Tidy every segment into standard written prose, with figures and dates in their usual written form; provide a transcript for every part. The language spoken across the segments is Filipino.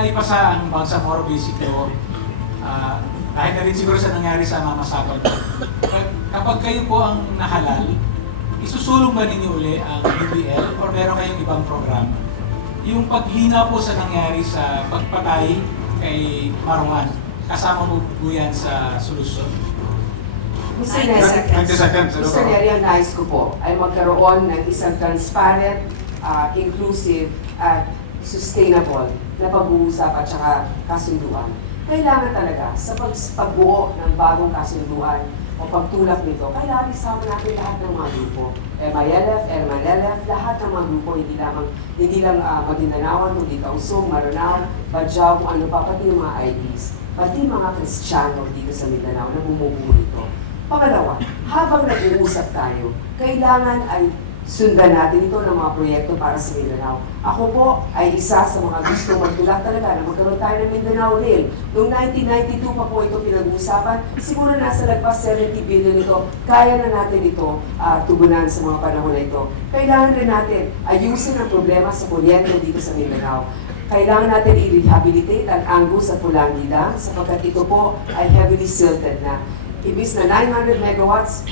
na ipasa ang Bangsamoro Basic Law, kahit na rin siguro sa nangyari sa Mama Sapal, kapag kayo po ang nahalal, isusulong ba ninyo uli ang BBL or meron kayong ibang programa? Yung paglina po sa nangyari sa pagpatay kay Marwan, kasama mo po yan sa solusyon? Mr. Neri, ang nais ko po ay magkaroon ng isang transparent, inclusive, at sustainable na pag-uusap at saka kasunduan. Kailangan talaga sa pagbuo ng bagong kasunduan o pagtulak nito, kailangan isama natin lahat ng mga grupo. MILF, MNLF, lahat ng mga grupo, hindi lang Maguindanaoan, kundi Kausong, Maranao, Badjao, kung ano pa, pati yung mga IDs, pati mga Kristiyano dito sa Mindanao na bumubuo nito. Pangalawa, habang nag-uusap tayo, kailangan ay sundan natin ito ng mga proyekto para sa Mindanao. Ako po ay isa sa mga gusto magtulak talaga na magkaroon tayo ng Mindanao Rail. Noong 1992 pa po ito pinag-uusapan, siguro nasa lagpas 70 billion ito, kaya na natin ito tugunan sa mga panahon na ito. Kailangan rin natin ayusin ang problema sa kuryente dito sa Mindanao. Kailangan natin i-rehabilitate ang Angus at Pulangi Dam sapagkat ito po ay heavily silted na. Ibis na 900 megawatts,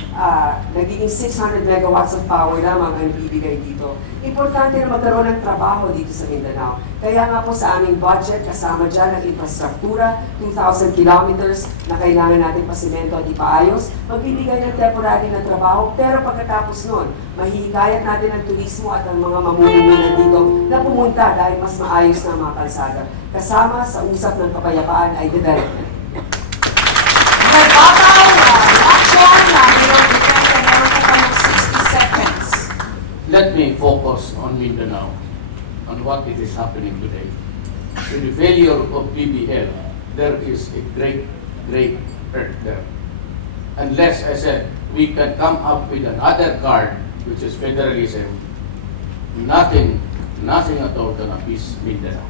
nagiging 600 megawatts of power lamang ang ibibigay dito. Importante na magkaroon ng trabaho dito sa Mindanao. Kaya nga po sa aming budget, kasama dyan ang infrastruktura, 2,000 kilometers na kailangan natin pasimento at ipaayos, magbibigay ng temporary na trabaho, pero pagkatapos nun, mahihikayat natin ang turismo at ang mga mamumuhunan dito na pumunta dahil mas maayos na mga kalsada. Kasama sa usap ng kapayapaan ay development. Let me focus on Mindanao, on what it is happening today. With the failure of BBL, there is a great hurt there. Unless, I said, we can come up with another card, which is federalism, nothing at all can appease Mindanao.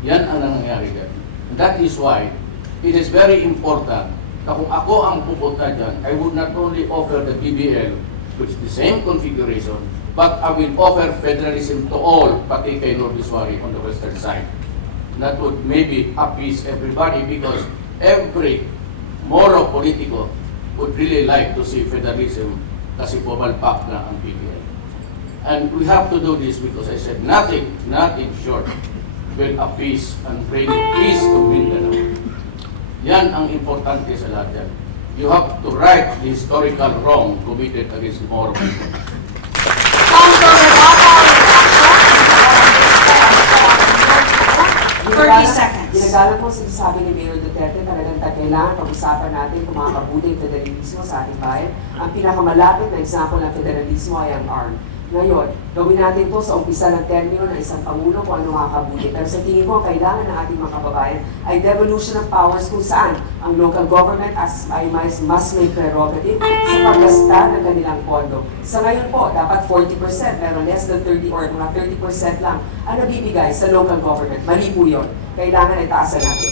Yan ang nangyayari dyan. And that is why it is very important na kung ako ang pupunta dyan, I would not only offer the BBL, which is the same configuration, but I will offer federalism to all, pati kay Nordiswari on the western side. That would maybe appease everybody because every moro politico would really like to see federalism kasi pumalpak na ang BBL. And we have to do this because I said nothing short will appease and bring peace to Mindanao. Yan ang importante sa lahat yan. You have to right the historical wrong committed against the Moro people. Ginagalang po sinasabi ni Mayor Duterte, talagang kailangan pag-usapan natin kung makakabuti yung federalismo sa ating bayan. Ang pinakamalapit na example ng federalismo ay ang ARM. Ngayon, gawin natin ito sa umpisa ng termino ng isang Pangulo kung ano makakabuti. Pero sa tingin ko, kailangan ng ating mga kababayan ay devolution of powers kung saan ang local government ay mas may prerogative sa paggasta ng kanilang pondo. Sa ngayon po, dapat 40%, pero less than 30 or mga 30% lang ang nabibigay sa local government. Mali po yun. Kailangan ay taasan natin.